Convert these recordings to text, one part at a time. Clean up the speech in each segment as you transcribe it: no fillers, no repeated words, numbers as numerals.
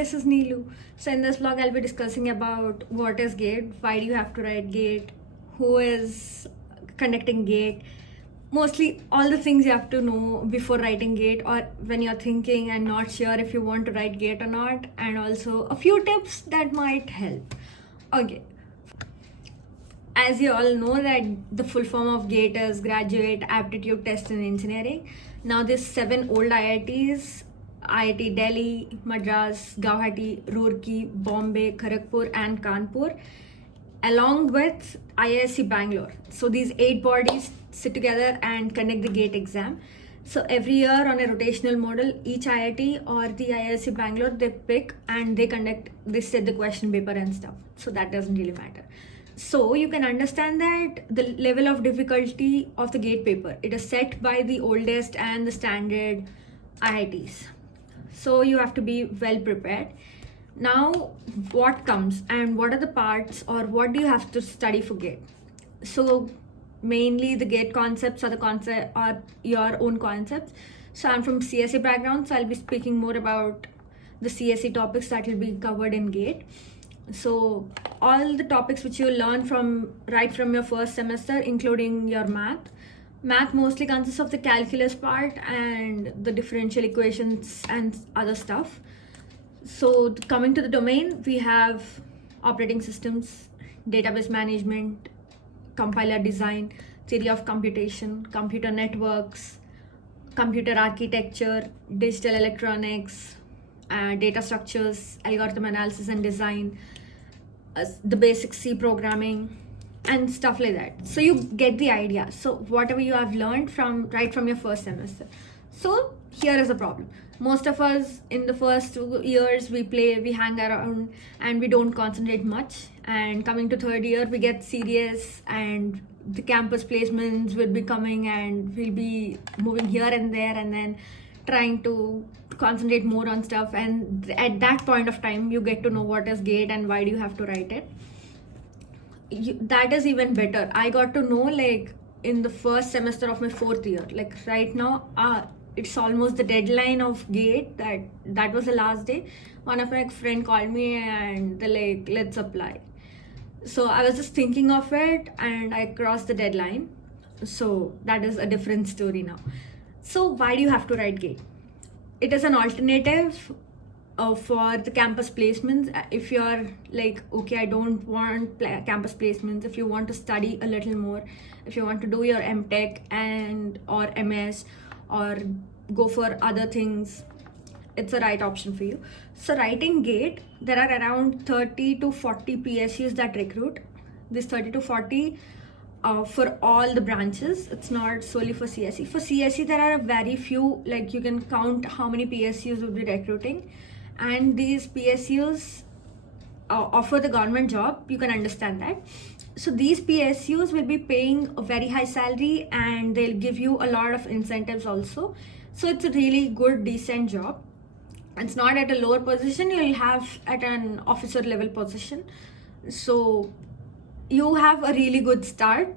this is Neelu. So in this vlog I'll be discussing about what is GATE, why do you have to write GATE, who is conducting GATE, mostly all the things you have to know before writing GATE or when you're thinking and not sure if you want to write GATE or not, and also a few tips that might help. Okay. As you all know that the full form of GATE is Graduate Aptitude Test in Engineering. Now there's 7 old IITs, IIT Delhi, Madras, Guwahati, Roorkee, Bombay, Kharagpur and Kanpur, along with IISc Bangalore. So these 8 bodies sit together and conduct the GATE exam. So every year on a rotational model, each IIT or the IISc Bangalore, they pick and they set the question paper and stuff. So that doesn't really matter. So you can understand that the level of difficulty of the GATE paper, it is set by the oldest and the standard IITs. So you have to be well prepared. Now what comes and what are the parts or what do you have to study for GATE? So mainly the GATE concepts are your own concepts. So I'm from CSE background, so I'll be speaking more about the CSE topics that will be covered in GATE. So all the topics which you learn right from your first semester, including your math. Math mostly consists of the calculus part and the differential equations and other stuff. So coming to the domain, we have operating systems, database management, compiler design, theory of computation, computer networks, computer architecture, digital electronics, data structures, algorithm analysis and design, the basic C programming and stuff like that. So you get the idea. So whatever you have learned right from your first semester. So here is the problem. Most of us in the first 2 years, we hang around and we don't concentrate much. And coming to third year, we get serious and the campus placements will be coming and we'll be moving here and there and then trying to concentrate more on stuff. And at that point of time, you get to know what is GATE and why do you have to write it. That is even better. I got to know like in the first semester of my 4th year, like right now, it's almost the deadline of GATE. That was the last day. One of my friend called me and they're like, let's apply. So I was just thinking of it and I crossed the deadline. So that is a different story now. So why do you have to write GATE? It is an alternative for the campus placements. If you're like, okay, I don't want campus placements, if you want to study a little more, if you want to do your MTech or MS or go for other things, it's a right option for you. So writing GATE, there are around 30 to 40 PSUs that recruit. This 30 to 40 for all the branches. It's not solely for CSE. For CSE, there are very few, like you can count how many PSUs will be recruiting. And these PSUs offer the government job, you can understand that. So these PSUs will be paying a very high salary and they'll give you a lot of incentives also. So it's a really good, decent job. It's not at a lower position, you'll have at an officer level position. So you have a really good start.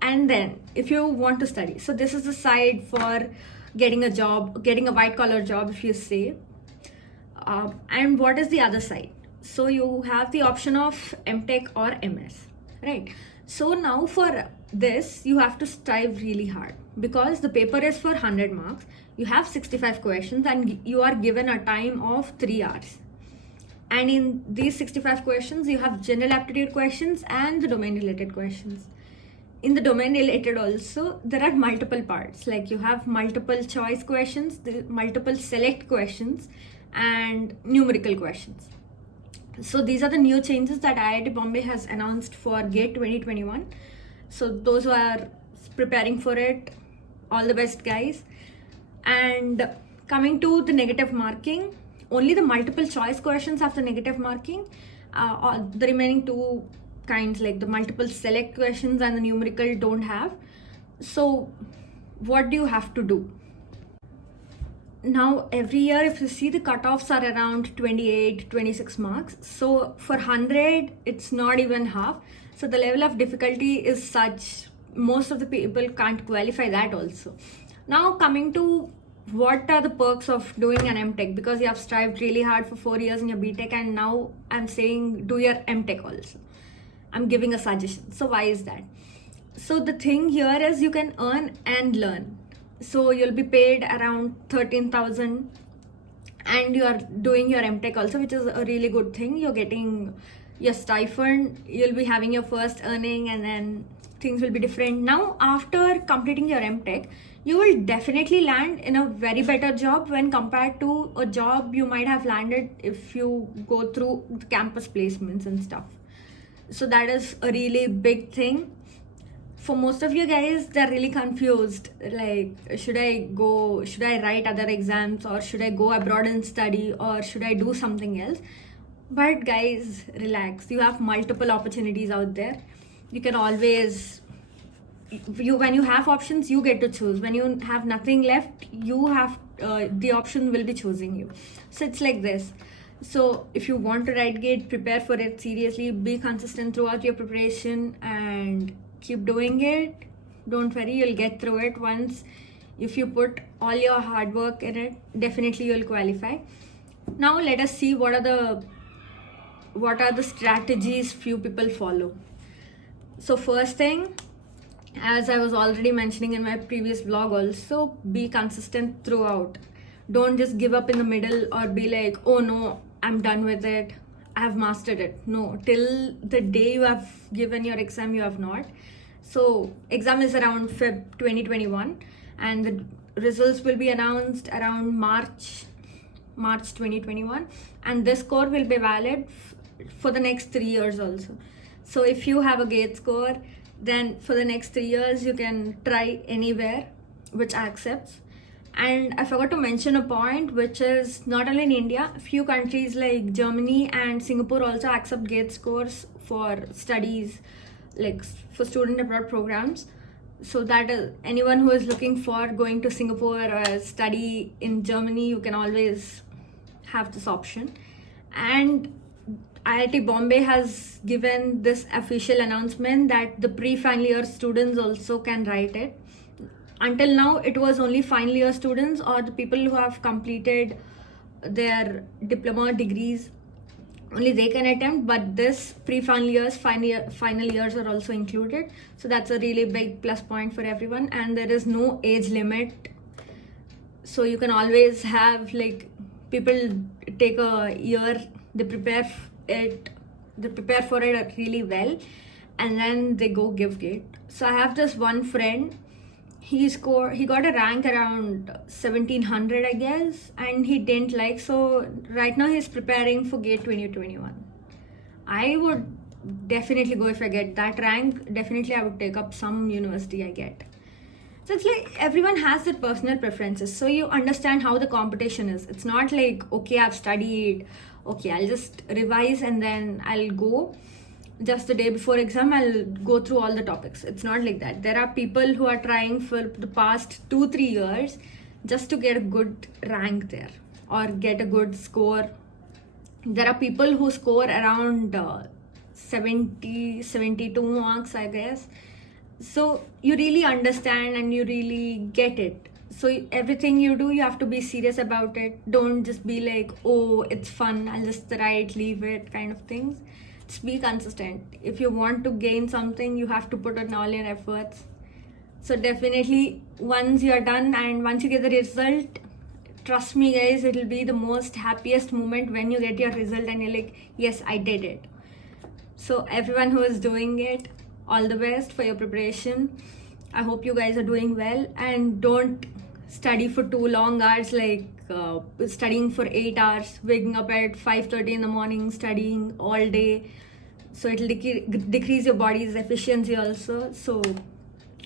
And then if you want to study, so this is the side for getting a job, getting a white collar job, if you say. And what is the other side? So you have the option of MTech or MS, right? So now for this, you have to strive really hard because the paper is for 100 marks. You have 65 questions and you are given a time of 3 hours. And in these 65 questions, you have general aptitude questions and the domain related questions. In the domain related also, there are multiple parts, like you have multiple choice questions, multiple select questions and numerical questions. So these are the new changes that IIT Bombay has announced for GATE 2021. So those who are preparing for it, all the best guys. And coming to the negative marking, only the multiple choice questions have the negative marking. The remaining 2 kinds, like the multiple select questions and the numerical, don't have. So what do you have to do? Now every year, if you see, the cutoffs are around 28, 26 marks. So for 100, it's not even half. So the level of difficulty is such, most of the people can't qualify that also. Now coming to what are the perks of doing an MTech? Because you have strived really hard for 4 years in your BTech, and now I'm saying do your MTech also. I'm giving a suggestion. So why is that? So the thing here is you can earn and learn. So you'll be paid around 13,000, and you are doing your MTech also, which is a really good thing. You're getting your stipend, you'll be having your first earning, and then things will be different. Now after completing your MTech, you will definitely land in a very better job when compared to a job you might have landed if you go through the campus placements and stuff. So that is a really big thing. For most of you guys, they're really confused, like should I write other exams, or should I go abroad and study, or should I do something else? But guys, relax, you have multiple opportunities out there. You can always, when you have options, you get to choose. When you have nothing left, you have the option will be choosing you. So it's like this. So if you want to write GATE, prepare for it seriously, be consistent throughout your preparation, and keep doing it. Don't worry, you'll get through it. Once, if you put all your hard work in it, definitely you'll qualify. Now let us see what are the strategies few people follow. So first thing, as I was already mentioning in my previous vlog also, be consistent throughout. Don't just give up in the middle or be like, oh no, I'm done with it, I have mastered it. No, till the day you have given your exam, you have not. So exam is around Feb 2021, and the results will be announced around March 2021, and this score will be valid for the next 3 years also. So if you have a GATE score, then for the next 3 years you can try anywhere which accepts. And I forgot to mention a point, which is not only in India, a few countries like Germany and Singapore also accept GATE scores for studies, like for student abroad programs. So that anyone who is looking for going to Singapore or study in Germany, you can always have this option. And IIT Bombay has given this official announcement that the pre-final year students also can write it. Until now, it was only final year students or the people who have completed their diploma degrees, only they can attempt, but this pre-final years, final years are also included. So that's a really big plus point for everyone, and there is no age limit. So you can always have, like, people take a year, they prepare for it really well, and then they go give GATE. So I have this one friend, he got a rank around 1700, I guess, and he didn't like. So right now he's preparing for GATE 2021. I would definitely go if I get that rank. Definitely I would take up some university I get. So it's like everyone has their personal preferences. So you understand how the competition is. It's not like, okay, I've studied, okay, I'll just revise and then I'll go. Just the day before exam, I'll go through all the topics. It's not like that. There are people who are trying for the past 2-3 years just to get a good rank there or get a good score. There are people who score around 72 marks, I guess. So you really understand and you really get it. So everything you do, you have to be serious about it. Don't just be like, oh, it's fun, I'll just write, leave it, kind of things. Just be consistent. If you want to gain something, you have to put in all your efforts. So definitely, once you're done and once you get the result, trust me guys, it'll be the most happiest moment when you get your result and you're like, yes, I did it. So everyone who is doing it, all the best for your preparation. I hope you guys are doing well, and don't study for too long hours, like studying for 8 hours, waking up at 5:30 in the morning, studying all day. So it'll decrease your body's efficiency also. So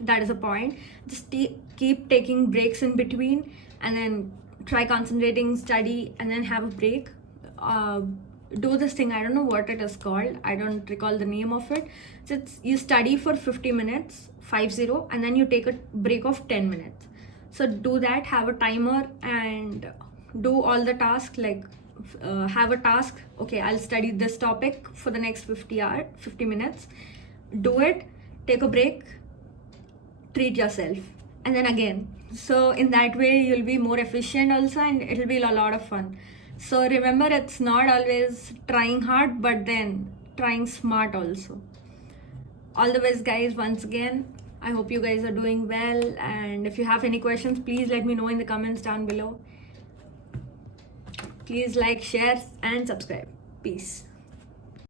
that is a point. Just keep taking breaks in between, and then try concentrating, study, and then have a break. Do this thing, I don't know what it is called, I don't recall the name of it. So you study for 50 minutes, 50, and then you take a break of 10 minutes. So do that, have a timer, and do all the tasks, like have a task, okay, I'll study this topic for the next 50 minutes. Do it, take a break, treat yourself. and then again. So in that way you'll be more efficient also, and it'll be a lot of fun. So remember, it's not always trying hard, but then trying smart also. All the best, guys. Once again, I hope you guys are doing well, and if you have any questions, please let me know in the comments down below. Please like, share and subscribe. Peace.